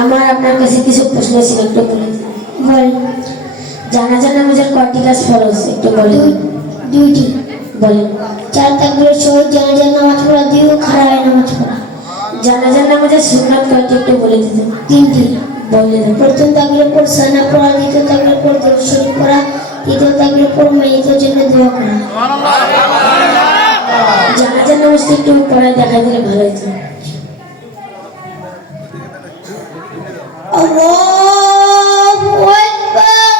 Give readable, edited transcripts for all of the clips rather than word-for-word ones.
আমার আপনার কাছে কিছু প্রশ্ন ছিল, একটু বলে বল। জানাজা নামাজের কয়টি কাজ ফরজ একটু বলেন। দুইটি। বলেন। 4 তাকবীরের সহিত জানাজার নামাজ পড়া, 2 খাড়ায় নামাজ পড়া। জানাজার নামাজের সুন্নাত কয়টি একটু বলে দিতেন। 3টি। বলেন। প্রথম তাকবীরের পর সানা পড়া, দ্বিতীয় তাকবীরের পর দরুদ শরীফ পড়া, তৃতীয় তাকবীরের পর মাইয়িতের জন্য দোয়া করা। জানাজার নামাজটি একটু পড়ায় দেখা দিলে ভালো হতো। আল্লাহু আকবার।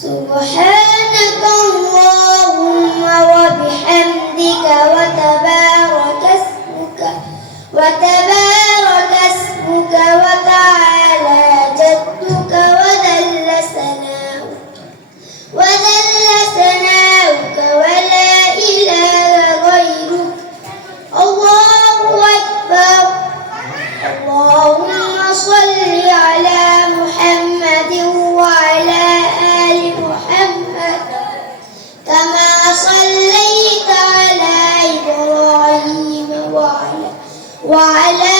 সুবহানাকাল্লাহুম্মা ওয়া বিহামদিকা ওয়া তাবারাকা ইসমুকা ওয়া তাআলা জাদ্দুকা ওয়া দাল্লা সানাউকা ওয়া লা ইলাহা গায়রুক। আল্লাহু আকবার। اللهم صل على محمد وعلى آل محمد كما صليت على إبراهيم وعلى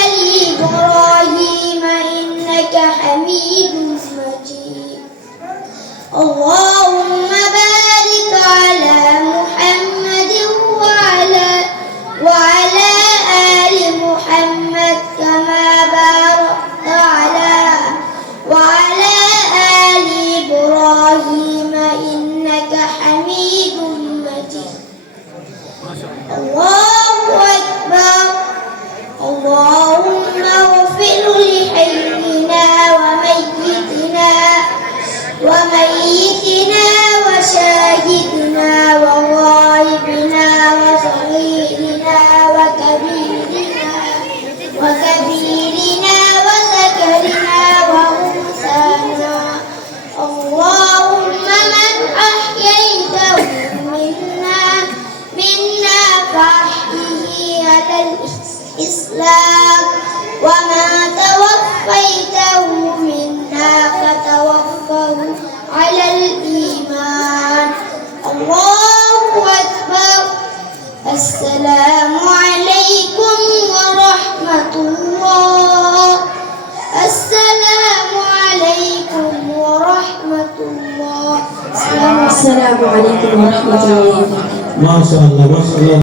آل إبراهيم إنك حميد مجيد. اللهم بارك على محمد وعلى آل محمد كما باركت وعلى آل إبراهيم إنك حميد مجيد. الله أكبر. اللهم اغفر لحينا وميتنا وشاهدنا وغائبنا وصغيرنا وكبيرنا وذكرنا وأنثانا. اللهم من أحييته منا فأحيه على الإسلام وما توفيته منا فتوفه على الإيمان. الله أكبر. السلام عليكم ورحمة الله. السلام عليكم ورحمة الله. السلام عليكم ورحمة الله. ما شاء الله ما شاء الله.